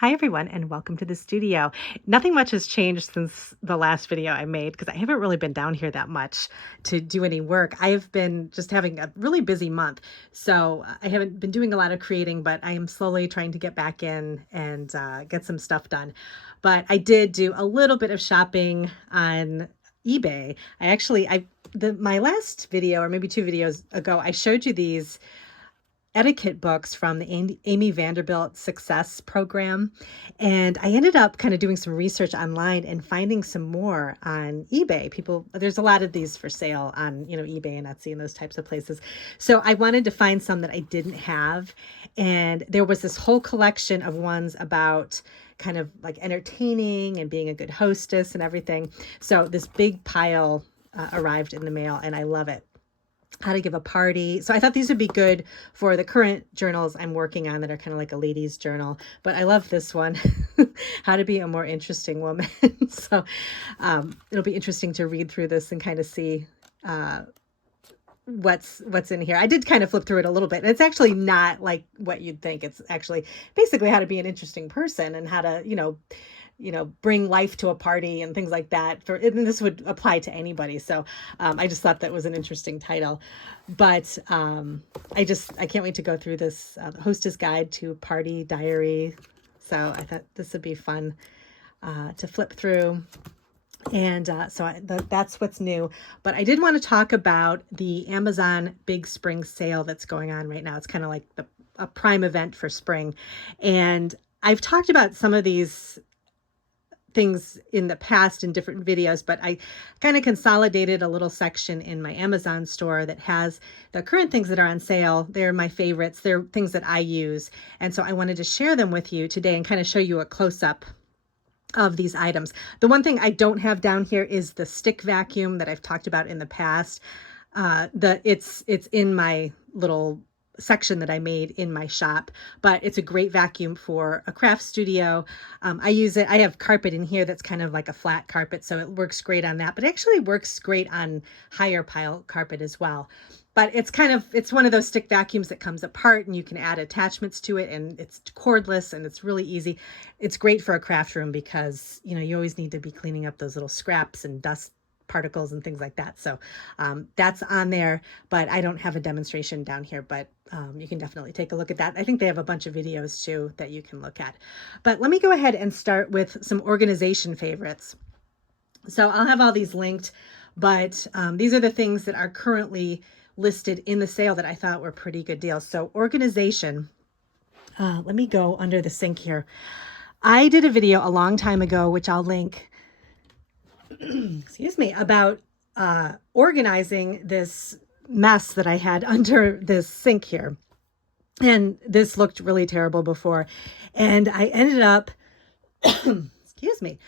Hi everyone and welcome to the studio. Nothing much has changed since the last video I made because I haven't really been down here that much to do any work. I've been just having a really busy month, so I haven't been doing a lot of creating, but I am slowly trying to get back in and get some stuff done. But I did do a little bit of shopping on eBay. My last video, or maybe two videos ago, I showed you these etiquette books from the Amy Vanderbilt Success Program. And I ended up kind of doing some research online and finding some more on eBay. There's a lot of these for sale on, eBay and Etsy and those types of places. So I wanted to find some that I didn't have. And there was this whole collection of ones about kind of like entertaining and being a good hostess and everything. So this big pile arrived in the mail and I love it. How to give a party. So I thought these would be good for the current journals I'm working on that are kind of like a ladies journal. But I love this one, how to be a more interesting woman. So it'll be interesting to read through this and kind of see what's in here. I did kind of flip through it a little bit. And it's actually not like what you'd think. It's actually basically how to be an interesting person and how to, bring life to a party and things like that. And this would apply to anybody. So I just thought that was an interesting title. But I can't wait to go through this Hostess Guide to Party Diary. So I thought this would be fun to flip through. And that's what's new. But I did want to talk about the Amazon Big Spring Sale that's going on right now. It's kind of like a prime event for spring. And I've talked about some of these things in the past in different videos, but I kind of consolidated a little section in my Amazon store that has the current things that are on sale. They're my favorites. They're things that I use. And so I wanted to share them with you today and kind of show you a close-up of these items. The one thing I don't have down here is the stick vacuum that I've talked about in the past. It's in my little section that I made in my shop, but it's a great vacuum for a craft studio. I use it. I have carpet in here that's kind of like a flat carpet, so it works great on that, but it actually works great on higher pile carpet as well. But it's one of those stick vacuums that comes apart and you can add attachments to it, and it's cordless and it's really easy. It's great for a craft room because, you always need to be cleaning up those little scraps and dust particles and things like that. So that's on there, but I don't have a demonstration down here, but you can definitely take a look at that. I think they have a bunch of videos too that you can look at. But let me go ahead and start with some organization favorites. So I'll have all these linked, but these are the things that are currently listed in the sale that I thought were pretty good deals. So organization, let me go under the sink here. I did a video a long time ago, which I'll link, excuse me, about organizing this mess that I had under this sink here. And this looked really terrible before. And I ended up, excuse me,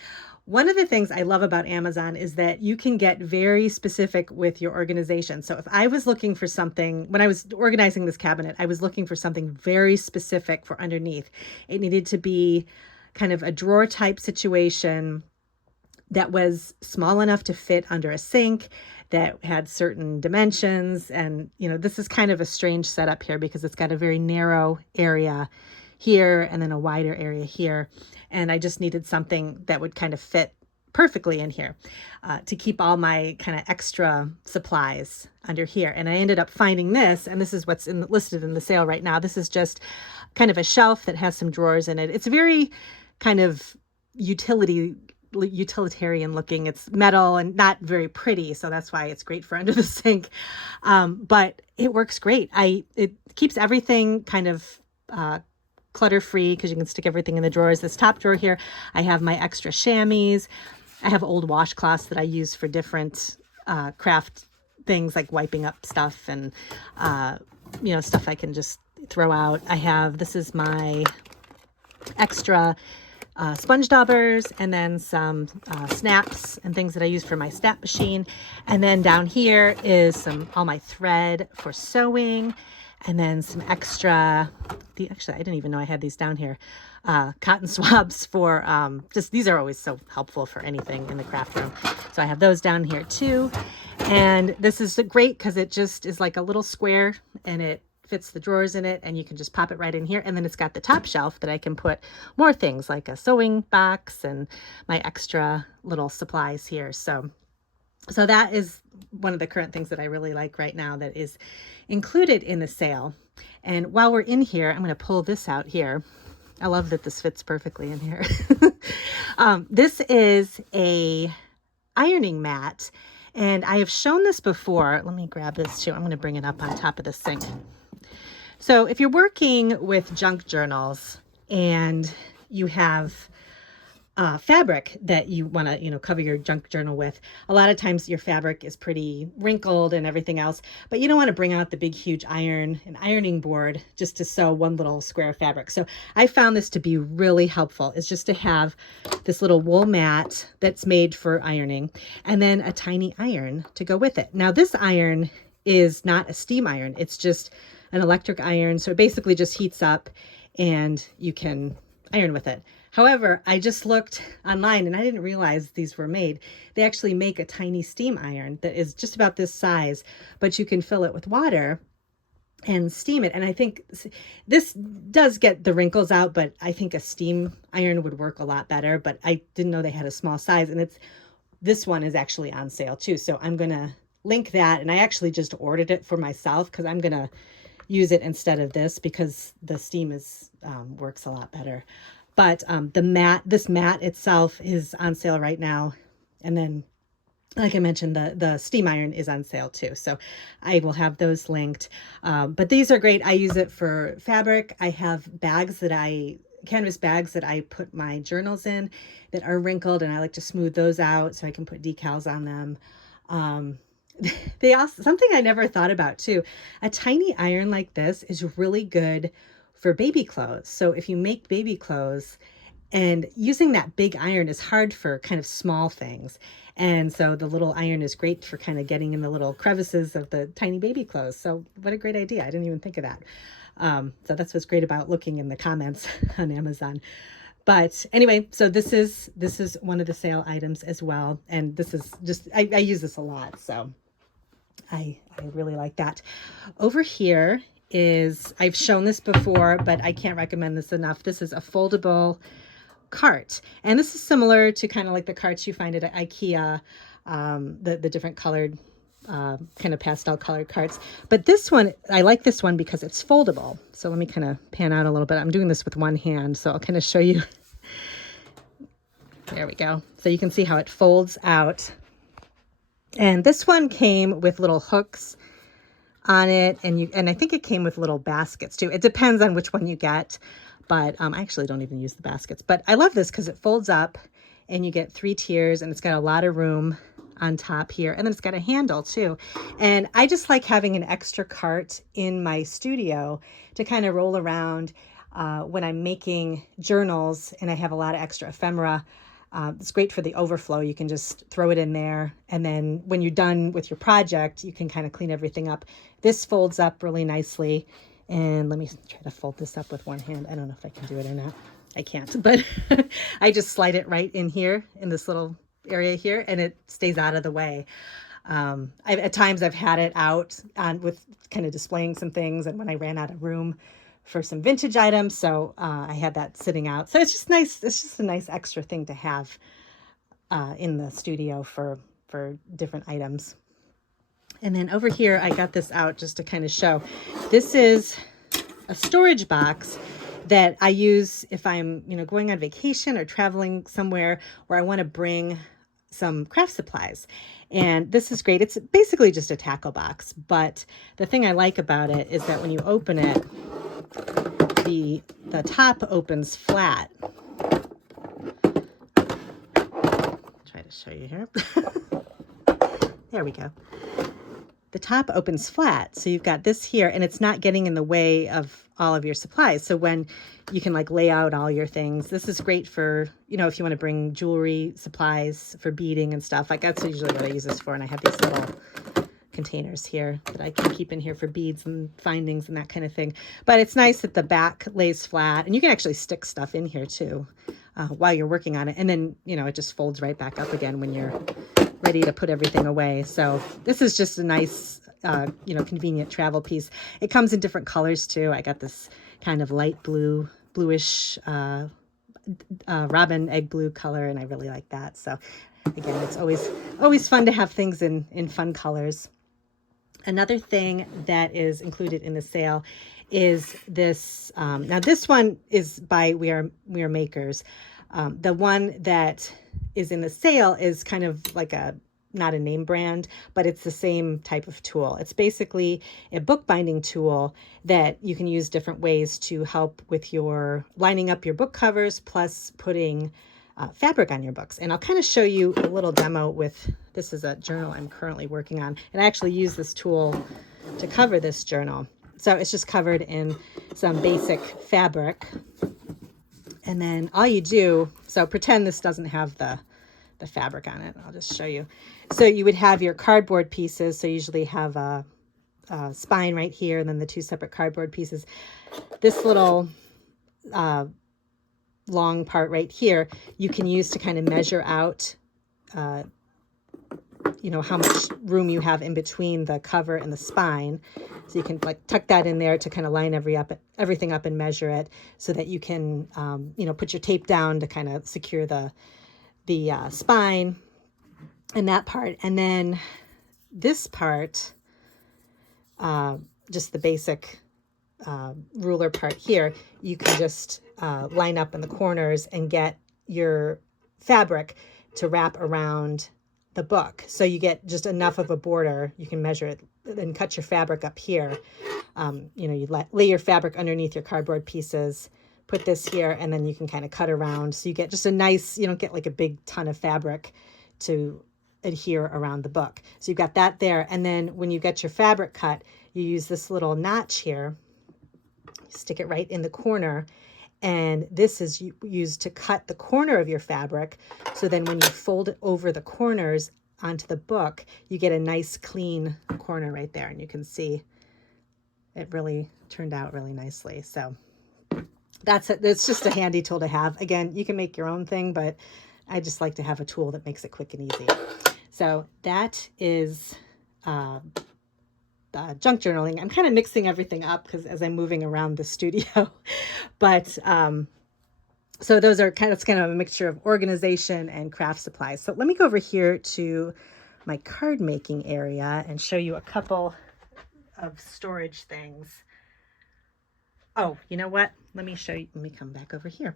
one of the things I love about Amazon is that you can get very specific with your organization. So if I was looking for something, when I was organizing this cabinet, I was looking for something very specific for underneath. It needed to be kind of a drawer type situation that was small enough to fit under a sink, that had certain dimensions. And, this is kind of a strange setup here because it's got a very narrow area here and then a wider area here. And I just needed something that would kind of fit perfectly in here to keep all my kind of extra supplies under here. And I ended up finding this, and this is what's listed in the sale right now. This is just kind of a shelf that has some drawers in it. It's very kind of utilitarian looking. It's metal and not very pretty, so that's why it's great for under the sink. But it works great. It keeps everything kind of clutter free because you can stick everything in the drawers. This top drawer here, I have my extra chamois. I have old washcloths that I use for different craft things like wiping up stuff and stuff I can just throw out. This is my extra sponge daubers, and then some snaps and things that I use for my snap machine. And then down here is all my thread for sewing, and then some extra, actually I didn't even know I had these down here, cotton swabs for these are always so helpful for anything in the craft room. So I have those down here too. And this is great because it just is like a little square and it fits the drawers in it, and you can just pop it right in here. And then it's got the top shelf that I can put more things like a sewing box and my extra little supplies here. So that is one of the current things that I really like right now that is included in the sale. And while we're in here, I'm going to pull this out here. I love that this fits perfectly in here. This is a ironing mat, and I have shown this before. Let me grab this too. I'm going to bring it up on top of the sink. So if you're working with junk journals and you have fabric that you want to, cover your junk journal with, a lot of times your fabric is pretty wrinkled and everything else, but you don't want to bring out the big, huge ironing board just to sew one little square of fabric. So I found this to be really helpful, is just to have this little wool mat that's made for ironing and then a tiny iron to go with it. Now this iron is not a steam iron. It's just an electric iron. So it basically just heats up and you can iron with it. However, I just looked online and I didn't realize these were made. They actually make a tiny steam iron that is just about this size, but you can fill it with water and steam it. And I think this does get the wrinkles out, but I think a steam iron would work a lot better. But I didn't know they had a small size, and this one is actually on sale too. So I'm going to link that. And I actually just ordered it for myself because I'm going to use it instead of this because the steam works a lot better. But this mat itself is on sale right now. And then, like I mentioned, the steam iron is on sale too. So I will have those linked. But these are great. I use it for fabric. I have canvas bags that I put my journals in that are wrinkled, and I like to smooth those out so I can put decals on them. Something I never thought about too, a tiny iron like this is really good for baby clothes. So if you make baby clothes, and using that big iron is hard for kind of small things. And so the little iron is great for kind of getting in the little crevices of the tiny baby clothes. So what a great idea. I didn't even think of that. So that's what's great about looking in the comments on Amazon. But anyway, so this is one of the sale items as well. And this is just, I use this a lot. So I really like that. Over here I've shown this before, but I can't recommend this enough. This is a foldable cart. And this is similar to kind of like the carts you find at IKEA, the different colored, kind of pastel colored carts. But this one, I like this one because it's foldable. So let me kind of pan out a little bit. I'm doing this with one hand, so I'll kind of show you. There we go. So you can see how it folds out. And this one came with little hooks on it, and I think it came with little baskets too. It depends on which one you get, but I actually don't even use the baskets. But I love this because it folds up and you get 3 tiers, and it's got a lot of room on top here, and then it's got a handle too. And I just like having an extra cart in my studio to kind of roll around when I'm making journals and I have a lot of extra ephemera. It's great for the overflow. You can just throw it in there. And then when you're done with your project, you can kind of clean everything up. This folds up really nicely. And let me try to fold this up with one hand. I don't know if I can do it or not. I can't, but I just slide it right in here in this little area here, and it stays out of the way. At times I've had it out with kind of displaying some things, and when I ran out of room for some vintage items, so I had that sitting out. So it's just nice. It's just a nice extra thing to have in the studio for different items. And then over here, I got this out just to kind of show. This is a storage box that I use if I'm, going on vacation or traveling somewhere where I want to bring some craft supplies. And this is great. It's basically just a tackle box, but the thing I like about it is that when you open it, the top opens flat. Try to show you here. There we go. The top opens flat. So you've got this here, and it's not getting in the way of all of your supplies. So when you can lay out all your things, this is great for, if you want to bring jewelry supplies for beading and stuff. That's usually what I use this for. And I have these little containers here that I can keep in here for beads and findings and that kind of thing. But it's nice that the back lays flat, and you can actually stick stuff in here too while you're working on it. And then, it just folds right back up again when you're ready to put everything away. So this is just a nice, convenient travel piece. It comes in different colors too. I got this kind of light blue, bluish, robin egg blue color, and I really like that. So again, it's always fun to have things in fun colors. Another thing that is included in the sale is this. Now this one is by We Are Makers. The one that is in the sale is kind of like not a name brand, but it's the same type of tool. It's basically a bookbinding tool that you can use different ways to help with your lining up your book covers, plus putting fabric on your books. And I'll kind of show you a little demo with, this is a journal I'm currently working on, and I actually use this tool to cover this journal. So it's just covered in some basic fabric. And then all you do, so pretend this doesn't have the fabric on it. I'll just show you. So you would have your cardboard pieces. So you usually have a spine right here, and then the two separate cardboard pieces. This little long part right here, you can use to kind of measure out, how much room you have in between the cover and the spine. So you can like tuck that in there to kind of line everything up and measure it, so that you can, put your tape down to kind of secure the spine and that part. And then this part, just the basic ruler part here, you can just line up in the corners and get your fabric to wrap around the book. So you get just enough of a border. You can measure it and cut your fabric up here. You lay your fabric underneath your cardboard pieces, put this here, and then you can kind of cut around. So you get just a nice, you don't get like a big ton of fabric to adhere around the book. So you've got that there. And then when you get your fabric cut, you use this little notch here, you stick it right in the corner. And this is used to cut the corner of your fabric. So then when you fold it over the corners onto the book, you get a nice clean corner right there. And you can see it really turned out really nicely. So that's it. It's just a handy tool to have. Again, you can make your own thing, but I just like to have a tool that makes it quick and easy. So that is junk journaling. I'm kind of mixing everything up because as I'm moving around the studio, but so those are it's kind of a mixture of organization and craft supplies. So let me go over here to my card making area and show you a couple of storage things. Oh, you know what? Let me show you. Let me come back over here.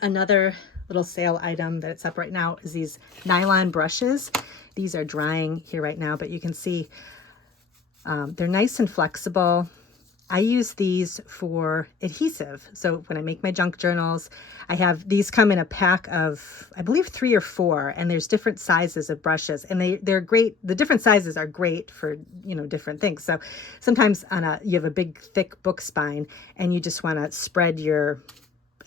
Another little sale item that's up right now is these nylon brushes. These are drying here right now, but you can see they're nice and flexible. I use these for adhesive. So when I make my junk journals, I have these come in a pack of, I believe 3 or 4, and there's different sizes of brushes, and they're great. The different sizes are great for, different things. So sometimes you have a big thick book spine and you just want to spread your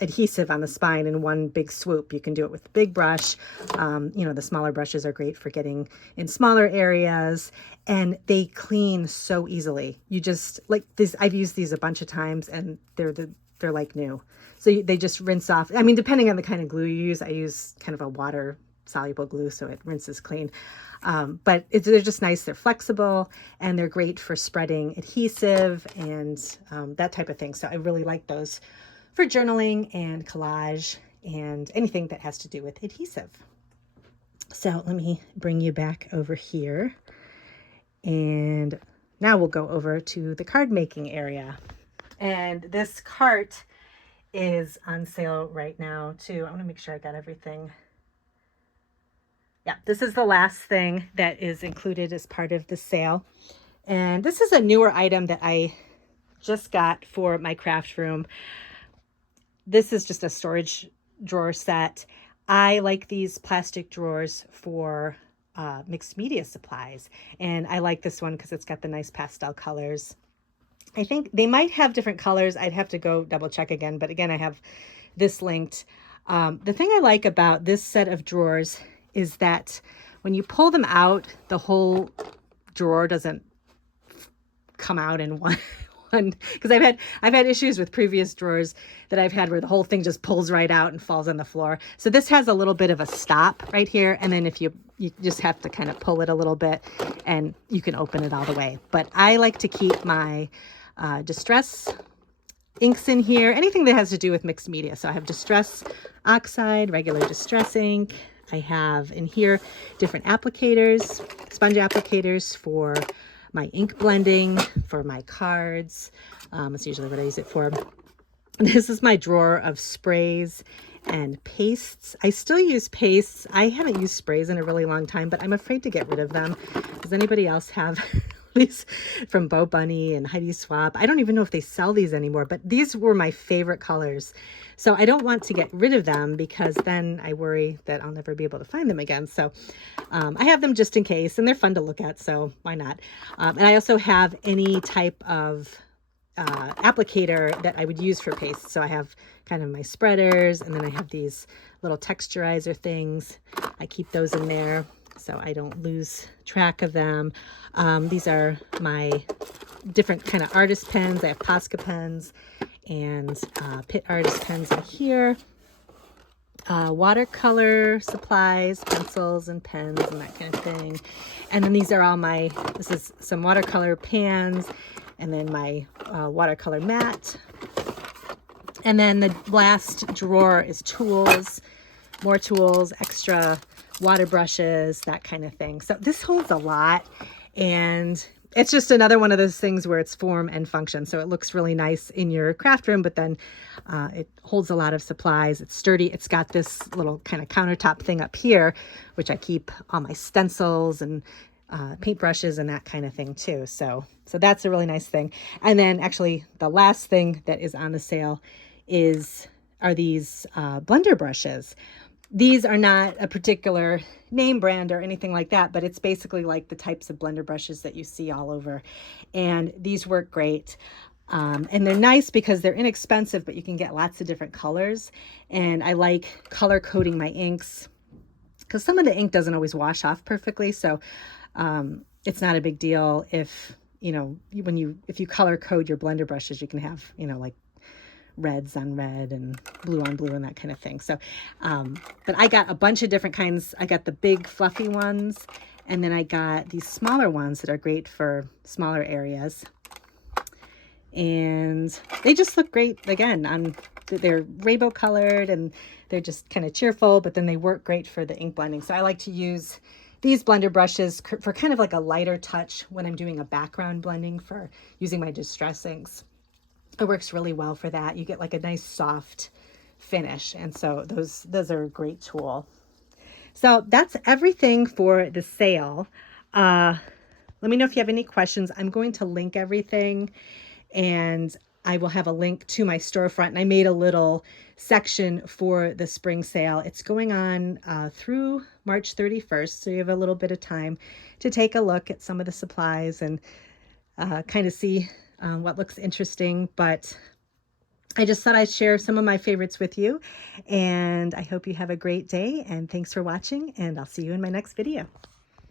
adhesive on the spine in one big swoop. You can do it with a big brush. The smaller brushes are great for getting in smaller areas, and they clean so easily. You just like this. I've used these a bunch of times, and they're like new. So they just rinse off. I mean, depending on the kind of glue you use, I use kind of a water soluble glue, so it rinses clean. But they're just nice. They're flexible, and they're great for spreading adhesive and that type of thing. So I really like those for journaling and collage and anything that has to do with adhesive. So let me bring you back over here. And now we'll go over to the card making area. And this cart is on sale right now too. I want to make sure I got everything. Yeah, this is the last thing that is included as part of the sale. And this is a newer item that I just got for my craft room. This is just a storage drawer set. I like these plastic drawers for mixed media supplies. And I like this one because it's got the nice pastel colors. I think they might have different colors. I'd have to go double check again. But again, I have this linked. The thing I like about this set of drawers is that when you pull them out, the whole drawer doesn't come out in one fun because I've had issues with previous drawers that I've had where the whole thing just pulls right out and falls on the floor. So this has a little bit of a stop right here, and then if you just have to kind of pull it a little bit and you can open it all the way. But I like to keep my distress inks in here, anything that has to do with mixed media. So I have distress oxide, regular distress ink. I have in here different applicators, sponge applicators for my ink blending, for my cards. That's usually what I use it for. This is my drawer of sprays and pastes. I still use pastes. I haven't used sprays in a really long time, but I'm afraid to get rid of them. Does anybody else have these from Bo Bunny and Heidi Swap? I don't even know if they sell these anymore, but these were my favorite colors. So I don't want to get rid of them because then I worry that I'll never be able to find them again. So I have them just in case, and they're fun to look at, so why not? And I also have any type of applicator that I would use for paste. So I have kind of my spreaders, and then I have these little texturizer things. I keep those in there so I don't lose track of them. These are my different kind of artist pens. I have Posca pens and Pitt artist pens in here. Watercolor supplies, pencils and pens and that kind of thing. And then these are all this is some watercolor pans, and then my watercolor mat. And then the last drawer is tools, more tools, extra water brushes, that kind of thing. So this holds a lot, and it's just another one of those things where it's form and function. So it looks really nice in your craft room, but then it holds a lot of supplies. It's sturdy. It's got this little kind of countertop thing up here, which I keep all my stencils and paintbrushes and that kind of thing too. So that's a really nice thing. And then actually the last thing that is on the sale are these blender brushes. These are not a particular name brand or anything like that, but it's basically like the types of blender brushes that you see all over. And these work great. And they're nice because they're inexpensive, but you can get lots of different colors. And I like color coding my inks because some of the ink doesn't always wash off perfectly. So it's not a big deal if, if you color code your blender brushes, you can have, like reds on red and blue on blue and that kind of thing. So, but I got a bunch of different kinds. I got the big fluffy ones, and then I got these smaller ones that are great for smaller areas. And they just look great again they're rainbow colored and they're just kind of cheerful, but then they work great for the ink blending. So I like to use these blender brushes for kind of like a lighter touch when I'm doing a background blending for using my distress inks. It works really well for that. You get like a nice soft finish. And so those are a great tool. So that's everything for the sale. Let me know if you have any questions. I'm going to link everything, and I will have a link to my storefront. And I made a little section for the spring sale. It's going on through March 31st. So you have a little bit of time to take a look at some of the supplies and kind of see what looks interesting. But I just thought I'd share some of my favorites with you, and I hope you have a great day, and thanks for watching, and I'll see you in my next video.